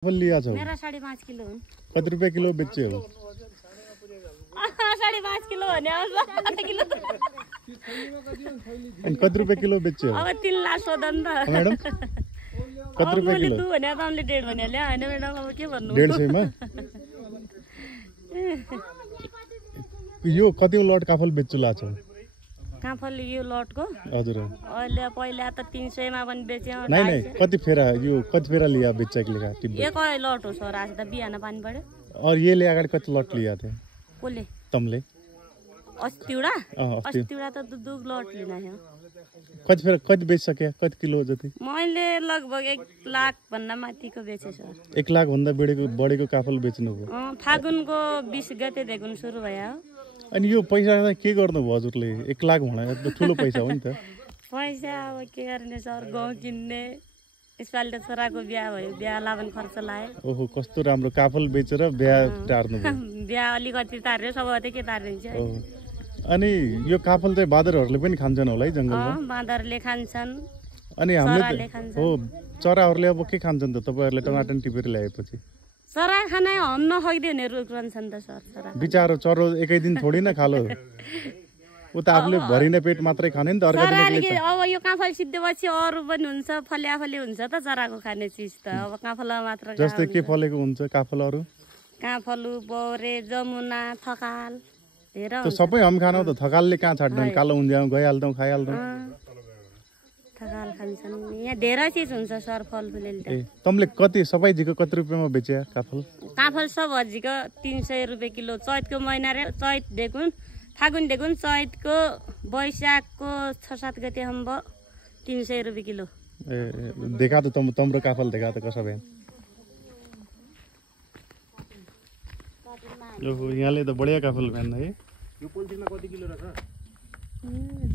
काफल लिया छौ मेरा 5.5 किलो हो। कति रुपैयाँ किलो बेच्यो हो 5.5 किलो हो नि आधा किलो अनि कति रुपैयाँ किलो बेच्यो अब 3 लाख सोधन त मैडम कति रुपैयाँ किलो तु भने त उनले 1.5 भने ल्या हैन मैडम अब के भन्नु 150 मा यो कति लट काफल बेच्छु लाछौ काफल यो लटको हजुर अहिले पहिला त 300 मा पनि बेच्यो नाइ नाइ कति फेरा लिया बेच्चा लेखा टिब्बे एक लट हो सर आज त बिहान पानी पर्यो और ये ले अगाडि कति लट लिया थे कोले तमले अस्तिउडा त दुग लट लिन है कति बेच सके कति किलो जति मैले लगभग 1 लाख भन्दा माथिको बेचे सर 1 लाख भन्दा बढेको काफल बेच्नु भयो फागुनको 20 गते देखि सुरु भयो अनि यो पैसा के गर्नु भयो हजुरले 1 लाख भने त ठुलो पैसा हो नि त पैसा अब के गर्ने सर गहुँ किन्ने यसपालि त छोराको बिहा भयो बिहा लाभन खर्च लाए ओहो कस्तो राम्रो काफल बेचेर बिहा टार्नु भयो बिहा अलिकति तार्यो सबैले के तारिन्छ अनि यो काफल चाहिँ बाँदरहरूले पनि खान्छन् होला है जंगलमा बाँदरले खान्छन् अनि हामीले हो चराहरूले अब के खान्छन् त तपाईहरुले टनाटन टिपेर ल्याएपछि चरा खाना हम नखाइदिने रुक्रन्छन् त सर चरा बिचारो चरो एकै दिन थोडी न खालो उ त आफूले भरिने पेट मात्रै खाने नि त अर्को दिन अब यो काफल सिद्धेपछि अरु पनि हुन्छ फल्याफले हुन्छ त चराको खाने चीज त अब काफल मात्र जस्तै के फलेको हुन्छ काफलहरु काफलु बौरे जमुना थकाल हेर त सबै हम खानौ त थकालले कहाँ छाड्दैन कालो उन्ज्याउ गइहाल्दौ खाइहाल्दौ थकाल खान्छन् यहाँ धेरै चीज हुन्छ सर फलफुलले त तमले कति सबैजीको कति रुपैयाँमा बेच्या काफल सब हजीको 300 रुपैयाँ किलो चैतको महिना रे चैत देखुन फागुन देखुन चैतको वैशाखको 6-7 गते हम 300 रुपैयाँ किलो ए देखा त तम्रो काफल देखा त कसो भए ओहो यहाँले त बढिया काफल भएन है यो पोलिथिनमा कति किलो रहेछ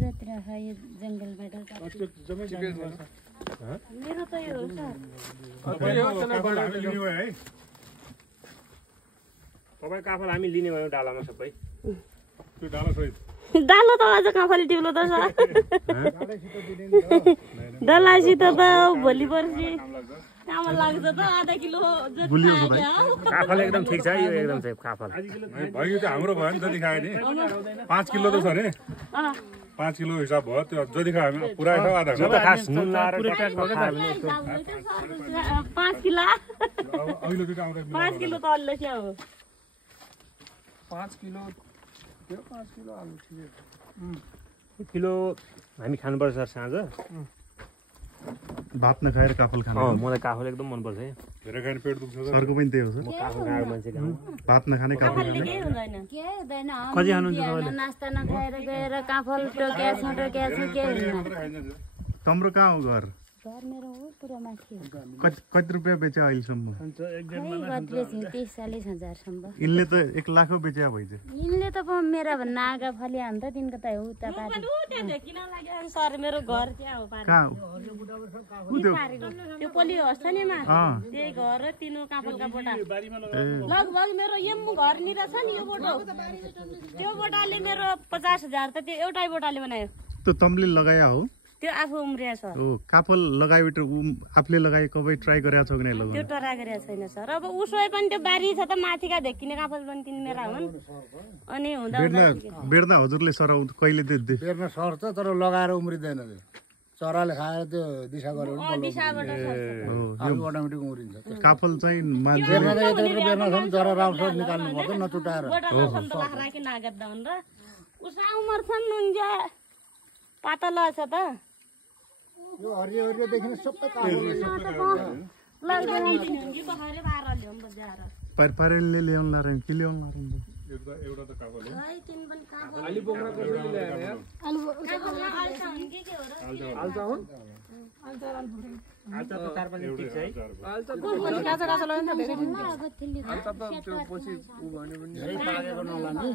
जत्रा है जंगलबाट मेरो त यो हो सर तपाईँ काफल हामी लिने भयो डालामा सबै त्यो डाला सहित डालो त अझ काफल टिप्लो त सर डालासित त भोलि पर्सि काम लाग्छ त आधा किलो काफल एकदम ठिक छ यो एकदम चाहिँ काफल भयो त हाम्रो भयो नि जति खायो नि 5 किलो त छ नि 5 किलो हिसाब भयो त्यो जति खायो हामी पुरा खायो आधा म त खास नुन लाएर ट्याकमा खायो भने 5 किलो अहिले त्यो आउँदा 5 किलो त अल्ले के हो 5 किलो त्यो 5 किलो आलु ठिकै छ किलो हामी खानुपर्छ सर साँझ भात नखाएर काफल खानु मलाई काफल एकदम मन पर्छ है धेरै खाने पेट दुख्छ सरको पनि त्यही हो सर म काफल खाएको मान्छे गाउँ भात नखाने काफल खाने के हुँदैन कति खानुहुन्छ तपाईले नास्ता नखाएर गएर काफल टोक्या छ के हुँदैन तम्रो कहाँ हो घर मेरो हो पुरा माथि कति रुपैयाँ बेच्या अहिलेसम्म 30-40 हजार सम्म इनले त 1 लाख बेच्या भइछ इनले त मेरा भन्ना आगा फलिया हुन्छ तिनको त हो त पाटी किन लाग्यो सर मेरो घर त्यहाँ हो पाटी कहाँ त्यो पोली हस्छ नि मा त्यही घर र तिनो काफलका बोटा लगभग मेरो यम्मु घर नि रहेछ नि यो बोटो त्यो बोटाले मेरो 50,000 त त्यो एउटै बोटाले बनायो त्यो तमले लगाया हो त्यो आफू उम्रिया छ ओ काफल लगाइबिट आफूले लगाए कबै ट्राई गरेका छौ कि नै लगाउन त्यो ट्राई गरेको छैन सर अब उसै पनि त्यो बारी छ त माथिका देखिने काफल पनि तिन मेरा हुन् अनि हुँदा बेर्दा हजुरले सराउ कहिले बेर्न सर्छ तर लगाएर उम्रिदैन त्यो चराले खाएर त्यो दिशा गर्यो भने दिशाबाट अटोमेटिक उम्रिन्छ काफल चाहिँ मान्छे बेर्न त यतातिर बेर्न छ नि जरा राम्रोसँग निकाल्नु पर्छ नचुटाएर राखी नागद्दा हुन् र उसा उमर छन् नुन्जा पातला छ त यो हरियो हरियो देखिने सबै परपरेले ल्याउन लारेन के ल्याउन लारेन एउटा त काफल हो अलि बोक्रा कसरी ल्याएर यार आल्चा हुन् आल्चा त 4-5 ठीक छ है आल्चा त आल्चा त त्यो पछि उ भन्यो भने धेरै पाकेको नलाने